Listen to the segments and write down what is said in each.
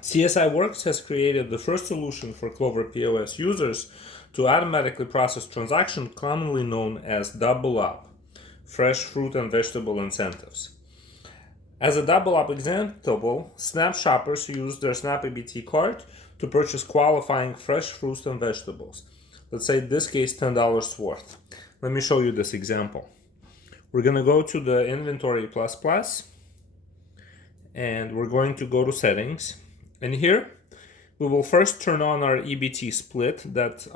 csi.works has created the first solution for Clover POS users to automatically process transactions commonly known as double up, fresh fruit and vegetable incentives. As a double up example, Snap shoppers use their Snap EBT card to purchase qualifying fresh fruits and vegetables. Let's say in this case $10 worth. Let me show you this example. We're going to go to the inventory and we're going to go to settings. And here we will first turn on our EBT split that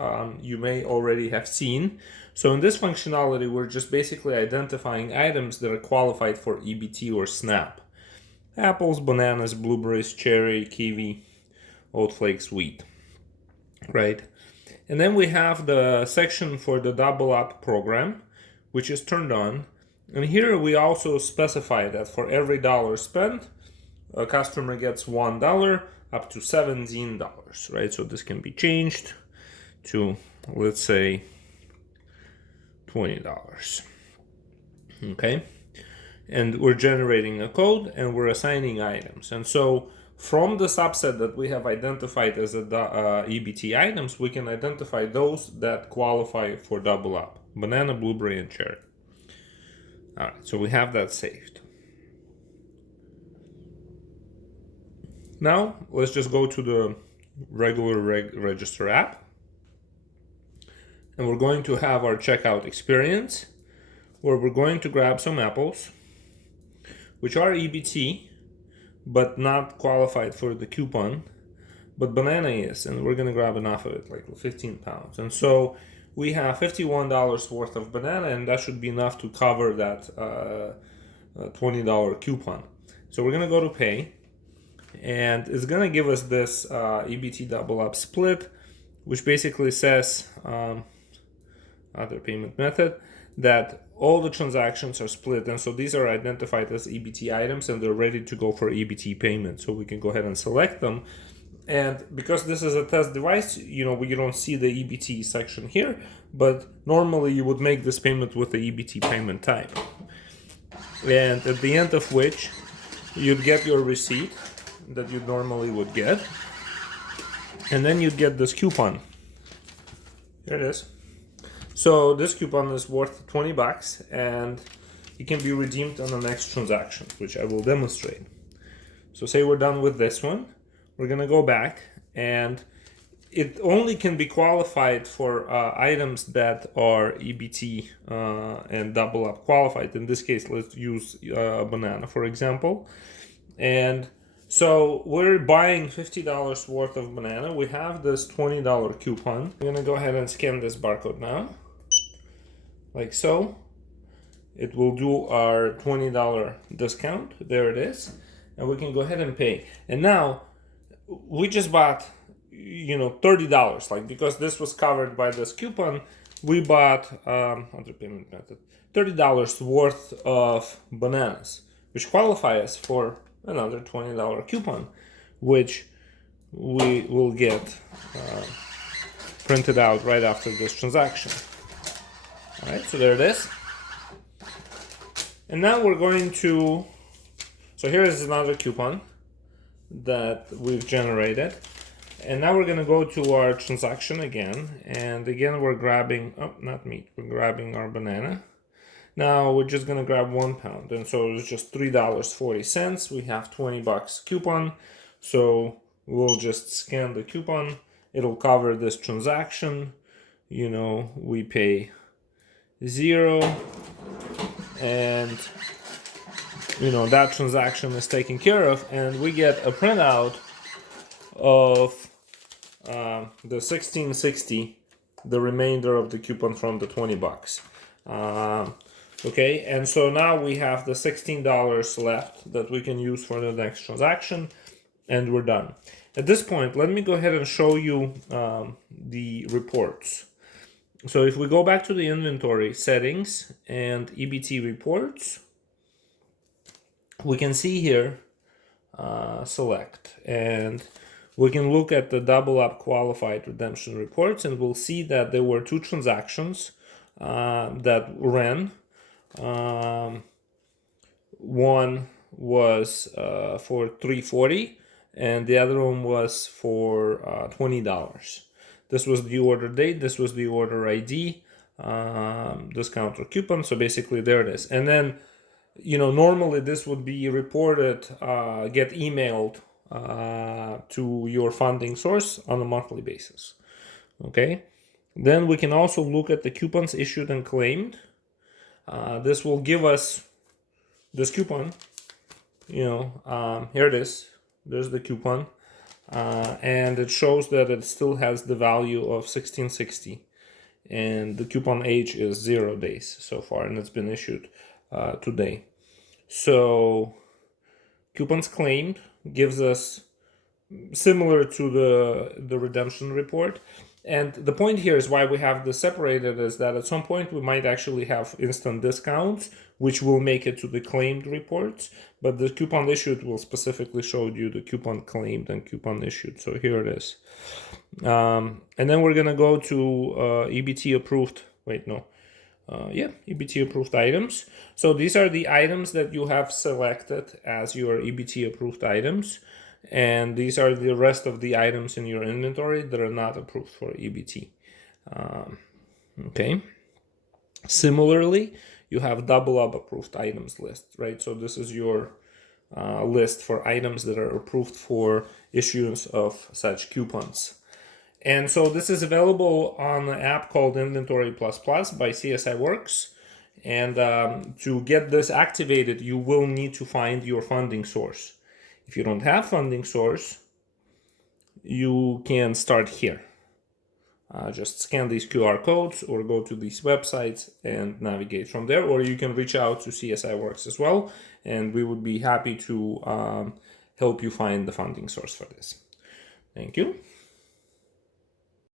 you may already have seen. So in this functionality, we're just basically identifying items that are qualified for EBT or SNAP. Apples, bananas, blueberries, cherry, kiwi, oat flakes, wheat, right? And then we have the section for the double up program, which is turned on. And here we also specify that for every dollar spent, a customer gets $1 up to $17, right? So this can be changed to, let's say, $20. Okay, and we're generating a code and we're assigning items. And so from the subset that we have identified as EBT items, we can identify those that qualify for double up: banana, blueberry, and cherry. All right, so we have that saved. Now let's just go to the regular register app, and we're going to have our checkout experience where we're going to grab some apples, which are EBT, but not qualified for the coupon, but banana is, and we're going to grab enough of it, like 15 pounds. And so we have $51 worth of banana, and that should be enough to cover that $20 coupon. So we're going to go to pay, and it's going to give us this EBT double up split, which basically says other payment method, that all the transactions are split, and so these are identified as EBT items and they're ready to go for EBT payment. So we can go ahead and select them. And because this is a test device, you don't see the EBT section here, but normally you would make this payment with the EBT payment type. And at the end of which you'd get your receipt that you normally would get, and then you'd get this coupon. Here it is. So this coupon is worth $20 and it can be redeemed on the next transaction, which I will demonstrate. So say we're done with this one, we're gonna go back, and it only can be qualified for items that are EBT and double up qualified. In this case, let's use a banana, for example. And so we're buying $50 worth of banana. We have this $20 coupon. I'm gonna go ahead and scan this barcode now, like so. It will do our $20 discount. There it is. And we can go ahead and pay. And now we just bought, $30, like, because this was covered by this coupon, we bought other payment method, $30 worth of bananas, which qualify us for another $20 coupon, which we will get printed out right after this transaction. All right, so there it is. And now we're going to, so here is another coupon that we've generated. And now we're gonna go to our transaction again. And again, we're grabbing, we're grabbing our banana. Now we're just gonna grab 1 pound. And so it's just $3.40. We have $20 coupon. So we'll just scan the coupon. It'll cover this transaction. We pay 0. And that transaction is taken care of, and we get a printout of the $16.60, the remainder of the coupon from the $20. Okay, and so now we have the $16 left that we can use for the next transaction, and we're done. At this point, let me go ahead and show you the reports. So if we go back to the inventory settings and EBT reports, we can see here select, and we can look at the double up qualified redemption reports, and we'll see that there were 2 transactions that ran. One was for $3.40 and the other one was for $20. This was the order date, this was the order ID, discount or coupon. So basically there it is. And then, normally this would be reported, get emailed to your funding source on a monthly basis. Okay. Then we can also look at the coupons issued and claimed. This will give us this coupon. Here it is. There's the coupon. And it shows that it still has the value of 1660. And the coupon age is 0 days so far, and it's been issued today. So coupons claimed gives us similar to the redemption report. And the point here is why we have this separated is that at some point we might actually have instant discounts, which will make it to the claimed reports, but the coupon issued will specifically show you the coupon claimed and coupon issued. So here it is. And then we're gonna go to EBT approved, EBT approved items. So these are the items that you have selected as your EBT approved items. And these are the rest of the items in your inventory that are not approved for EBT. Okay. Similarly, you have double up approved items list, right? So this is your list for items that are approved for issuance of such coupons. And so this is available on an app called Inventory++ by csi.works. And to get this activated, you will need to find your funding source. If you don't have funding source, you can start here. Just scan these QR codes or go to these websites and navigate from there, or you can reach out to csi.works as well, and we would be happy to help you find the funding source for this. Thank you.